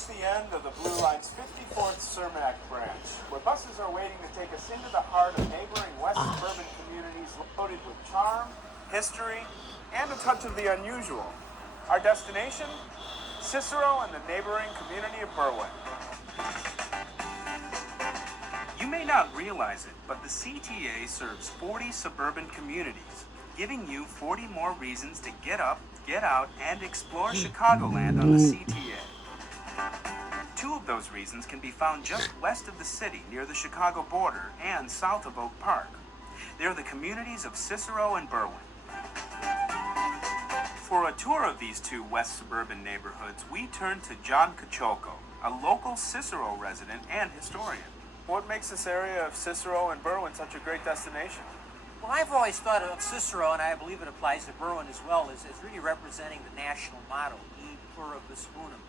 reached the end of the Blue Line's 54th Cermak branch, where buses are waiting to take us into the heart of neighboring west suburban communities loaded with charm, history, and a touch of the unusual. Our destination? Cicero and the neighboring community of Berwyn. You may not realize it, but the CTA serves 40 suburban communities, giving you 40 more reasons to get up, get out, and explore Chicagoland on the CTA. 2 of those reasons can be found just west of the city near the Chicago border and south of Oak Park. They're the communities of Cicero and Berwyn. For a tour of these 2 west suburban neighborhoods, we turn to John Caciocco, a local Cicero resident and historian. What makes this area of Cicero and Berwyn such a great destination? Well, I've always thought of Cicero, and I believe it applies to Berwyn as well, as really representing the national motto, E Pluribus Unum,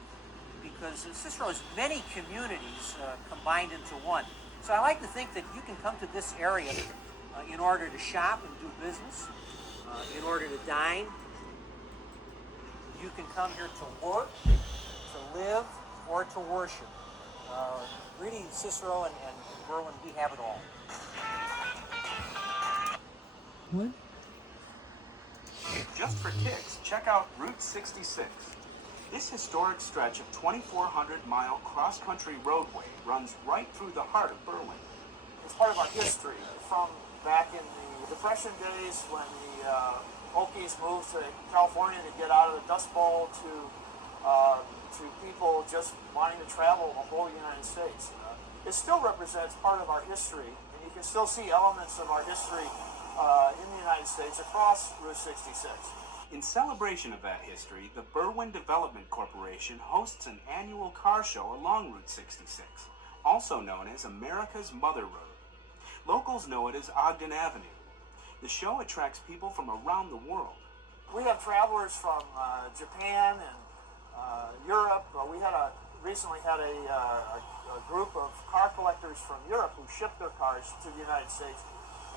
because Cicero has many communities combined into one. So I like to think that you can come to this area in order to shop and do business, in order to dine. You can come here to work, to live, or to worship. Really, Cicero and Berwyn, we have it all. What? Just for kicks, check out Route 66. This historic stretch of 2,400-mile cross-country roadway runs right through the heart of Berwyn. It's part of our history from back in the Depression days when the Okies moved to California to get out of the Dust Bowl to people just wanting to travel the whole United States. It still represents part of our history, and you can still see elements of our history in the United States across Route 66. In celebration of that history, the Berwyn Development Corporation hosts an annual car show along Route 66, also known as America's Mother Road. Locals know it as Ogden Avenue. The show attracts people from around the world. We have travelers from Japan and Europe. We recently had a group of car collectors from Europe who shipped their cars to the United States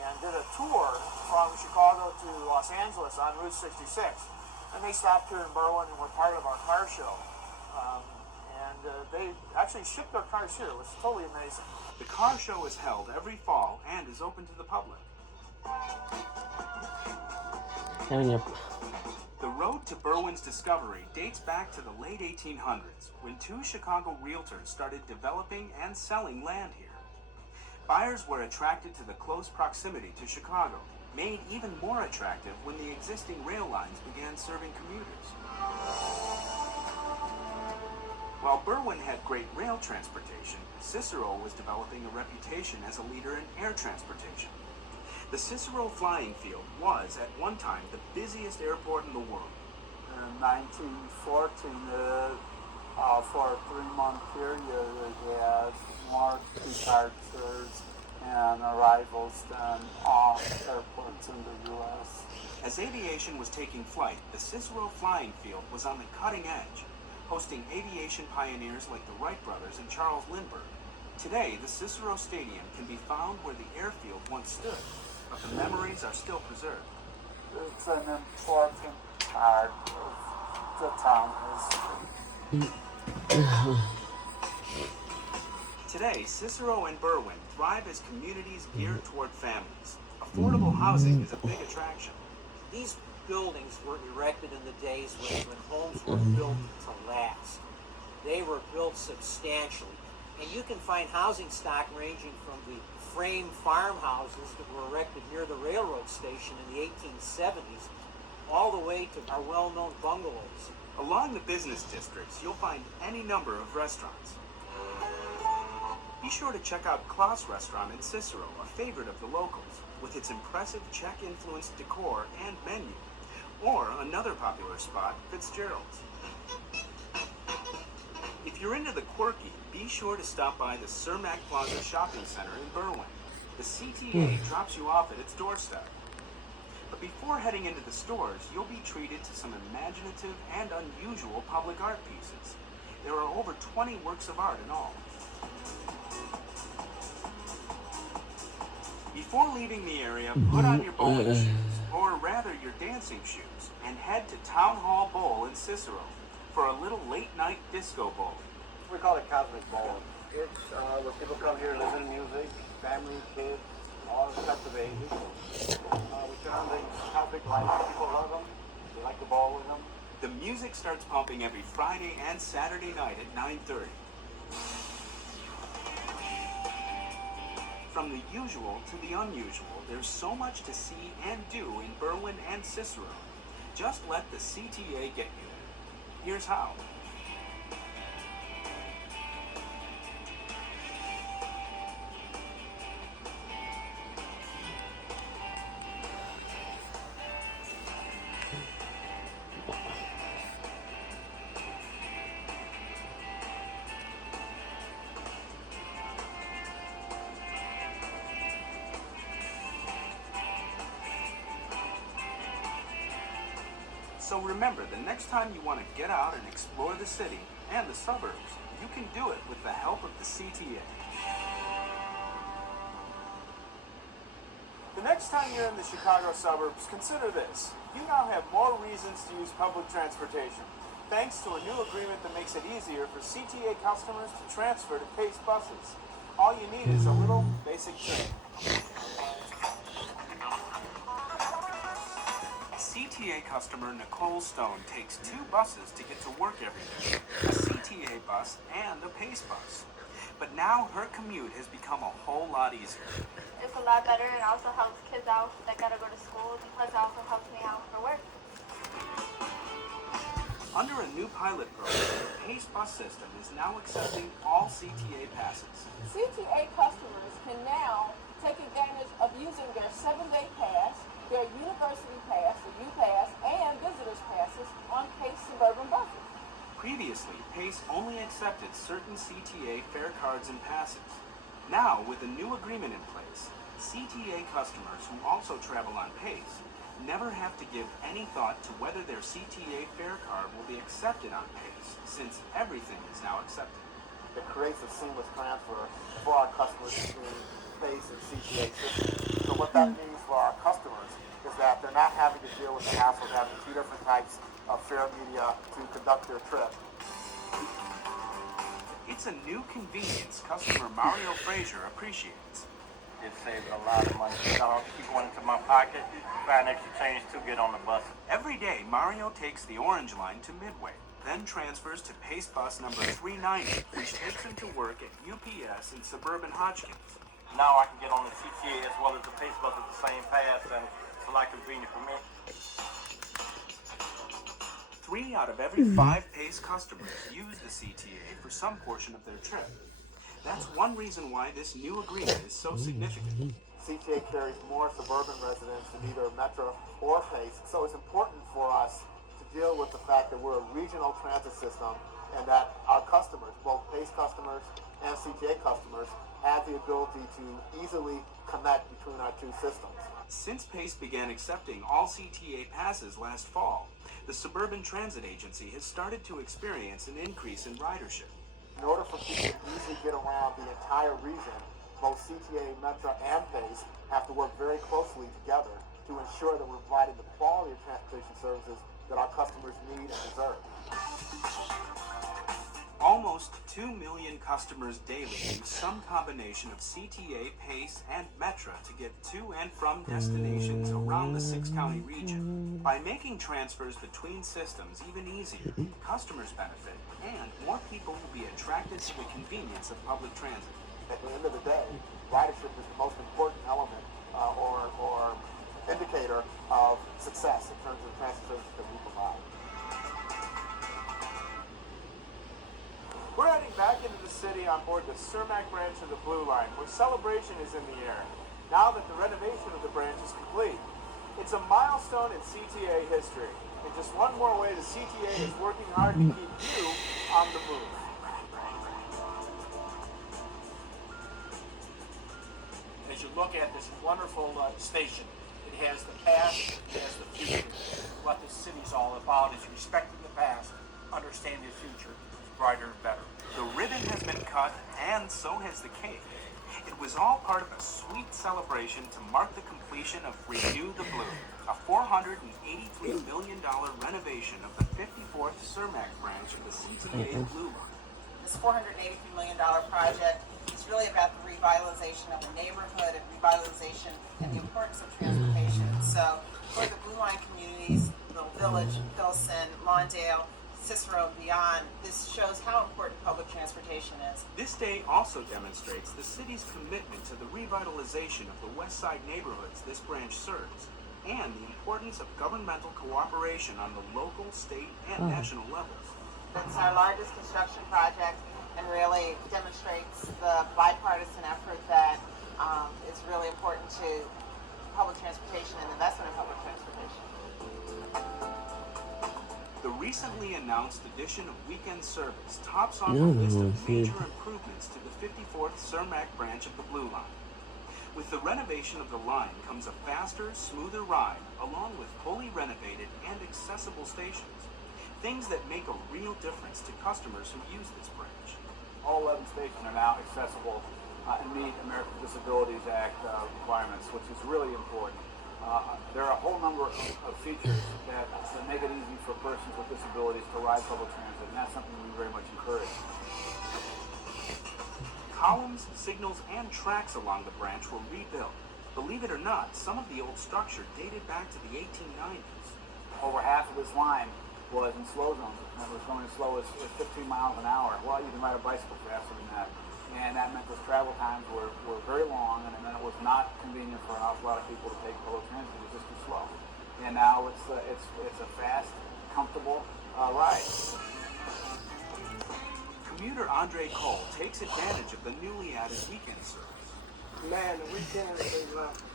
and did a tour from Chicago to Los Angeles on Route 66. And they stopped here in Berwyn and were part of our car show. They actually shipped their cars here. It was totally amazing. The car show is held every fall and is open to the public. The road to Berwyn's discovery dates back to the late 1800s, when 2 Chicago realtors started developing and selling land here. Buyers were attracted to the close proximity to Chicago, made even more attractive when the existing rail lines began serving commuters. While Berwyn had great rail transportation, Cicero was developing a reputation as a leader in air transportation. The Cicero Flying Field was, at one time, the busiest airport in the world. In 1914, for a 3-month period, it had more departures and arrivals than all airports in the U.S. As aviation was taking flight, the Cicero Flying Field was on the cutting edge, hosting aviation pioneers like the Wright brothers and Charles Lindbergh. Today, the Cicero Stadium can be found where the airfield once stood, but the memories are still preserved. It's an important part of the town history. Today, Cicero and Berwyn thrive as communities geared toward families. Affordable housing is a big attraction. These buildings were erected in the days when homes were built to last. They were built substantially. And you can find housing stock ranging from the frame farmhouses that were erected near the railroad station in the 1870s, all the way to our well-known bungalows. Along the business districts, you'll find any number of restaurants. Be sure to check out Klaus Restaurant in Cicero, a favorite of the locals, with its impressive Czech-influenced decor and menu. Or another popular spot, Fitzgerald's. If you're into the quirky, be sure to stop by the Cermak Plaza Shopping Center in Berwyn. The CTA drops you off at its doorstep. But before heading into the stores, you'll be treated to some imaginative and unusual public art pieces. There are over 20 works of art in all. Before leaving the area, put on your bowling shoes, or rather your dancing shoes, and head to Town Hall Bowl in Cicero for a little late-night disco bowling. We call it Cosmic Bowl. It's where people come here, listen to music, family, kids, all types of ages. We turn on the cosmic lights. People love them. They like the ball with them. The music starts pumping every Friday and Saturday night at 9:30. From the usual to the unusual, there's so much to see and do in Berwyn and Cicero. Just let the CTA get you there. Here's how. So remember, the next time you want to get out and explore the city and the suburbs, you can do it with the help of the CTA. The next time you're in the Chicago suburbs, consider this. You now have more reasons to use public transportation, thanks to a new agreement that makes it easier for CTA customers to transfer to Pace buses. All you need is a little basic training. CTA customer Nicole Stone takes 2 buses to get to work every day, a CTA bus and a Pace bus. But now her commute has become a whole lot easier. It's a lot better and also helps kids out that gotta go to school, and plus it also helps me out for work. Under a new pilot program, the Pace bus system is now accepting all CTA passes. CTA customers can now take advantage of using their 7-day pass, their university pass, the U-Pass, and visitors passes on Pace suburban buses. Previously, Pace only accepted certain CTA fare cards and passes. Now, with a new agreement in place, CTA customers who also travel on Pace never have to give any thought to whether their CTA fare card will be accepted on Pace, since everything is now accepted. It creates a seamless transfer for our customers between Pace and CTA systems. So what that means for our customers is that they're not having to deal with the hassle of having 2 different types of fare media to conduct their trip. It's a new convenience customer Mario Frazier appreciates. It saves a lot of money. I don't keep one into my pocket, find extra change to get on the bus. Every day, Mario takes the Orange Line to Midway, then transfers to Pace bus number 390, which takes him to work at UPS in suburban Hodgkins. Now I can get on the CTA as well as the Pace bus with the same pass, and it's a lot convenient for me. 3 out of every 5 Pace customers use the CTA for some portion of their trip. That's one reason why this new agreement is so significant. CTA carries more suburban residents than either Metro or Pace, so it's important for us to deal with the fact that we're a regional transit system and that our customers, both Pace customers and CTA customers, have the ability to easily connect between our 2 systems. Since Pace began accepting all CTA passes last fall, the Suburban Transit Agency has started to experience an increase in ridership. In order for people to easily get around the entire region, both CTA, Metro, and Pace have to work very closely together to ensure that we're providing the quality of transportation services that our customers need and deserve. Almost 2 million customers daily use some combination of CTA, Pace, and Metra to get to and from destinations around the 6-county region. By making transfers between systems even easier, customers benefit, and more people will be attracted to the convenience of public transit. At the end of the day, ridership is the most important element or indicator of success in terms of the transit services that we provide. We're heading back into the city on board the Cermak branch of the Blue Line, where celebration is in the air, now that the renovation of the branch is complete. It's a milestone in CTA history, and just one more way the CTA is working hard to keep you on the move. As you look at this wonderful station, it has the past, it has the future. What this city's all about is respecting the past, understanding the future, brighter and better. The ribbon has been cut, and so has the cake. It was all part of a sweet celebration to mark the completion of Renew the Blue, a $483 million renovation of the 54th Cermak branch of the CTA Blue Line. This $483 million project is really about the revitalization of the neighborhood and revitalization and the importance of transportation. So for the Blue Line communities, Little Village, Pilsen, Lawndale, Cicero, and beyond, this shows how important public transportation is. This day also demonstrates the city's commitment to the revitalization of the West Side neighborhoods this branch serves, and the importance of governmental cooperation on the local, state, and national levels. It's our largest construction project and really demonstrates the bipartisan effort that is really important to public transportation and investment in public transportation. The recently announced addition of weekend service tops off a list of major improvements to the 54th Cermak branch of the Blue Line. With the renovation of the line comes a faster, smoother ride, along with fully renovated and accessible stations. Things that make a real difference to customers who use this branch. All 11 stations are now accessible and meet American Disabilities Act requirements, which is really important. There are a whole number of features that make it easy for persons with disabilities to ride public transit, and that's something we very much encourage. Columns, signals, and tracks along the branch were rebuilt. Believe it or not, some of the old structure dated back to the 1890s. Over half of this line was in slow zones, and it was going as slow as 15 miles an hour. Well, you can ride a bicycle faster than that. And that meant those travel times were very long, and it meant it was not convenient for an awful lot of people to take public transit. It was just too slow. And now it's a fast, comfortable ride. Commuter Andre Cole takes advantage of the newly added weekend service. Man, the weekends they left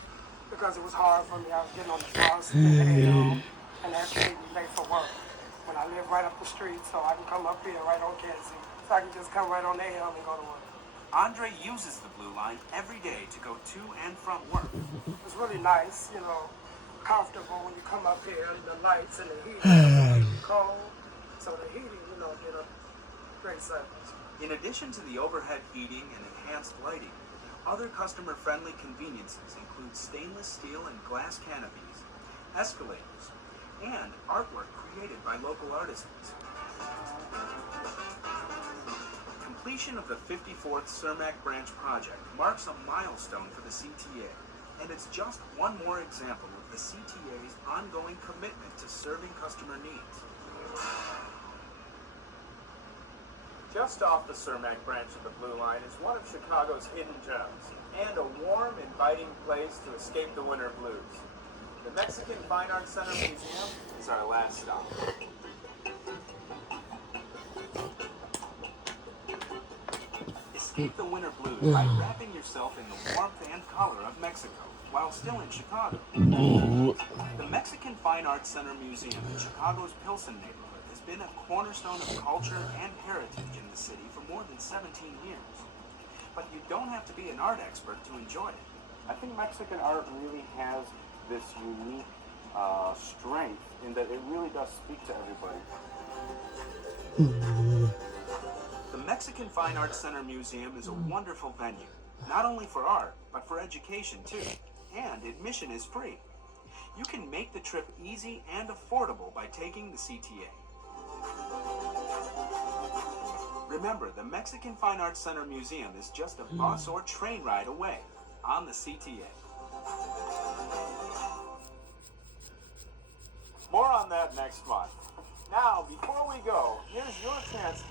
because it was hard for me. I was getting on the bus and actually be late for work. When I live right up the street, so I can come up here right on Kenzie. So I can just come right on the hill and go to work. Andre uses the Blue Line every day to go to and from work. It's really nice, comfortable when you come up here, the lights and the heating. It's cold, so the heating, get a great service. In addition to the overhead heating and enhanced lighting, other customer-friendly conveniences include stainless steel and glass canopies, escalators, and artwork created by local artisans. Completion of the 54th Cermak branch project marks a milestone for the CTA, and it's just one more example of the CTA's ongoing commitment to serving customer needs. Just off the Cermak branch of the Blue Line is one of Chicago's hidden gems, and a warm, inviting place to escape the winter blues. The Mexican Fine Arts Center Museum is our last stop. Escape the winter blues by wrapping yourself in the warmth and color of Mexico while still in Chicago. The Mexican Fine Arts Center Museum in Chicago's Pilsen neighborhood has been a cornerstone of culture and heritage in the city for more than 17 years. But you don't have to be an art expert to enjoy it. I think Mexican art really has this unique strength in that it really does speak to everybody. The Mexican Fine Arts Center Museum is a wonderful venue, not only for art, but for education too. And admission is free. You can make the trip easy and affordable by taking the CTA. Remember, the Mexican Fine Arts Center Museum is just a bus or train ride away on the CTA. More on that next month. Now, before we go, here's your chance to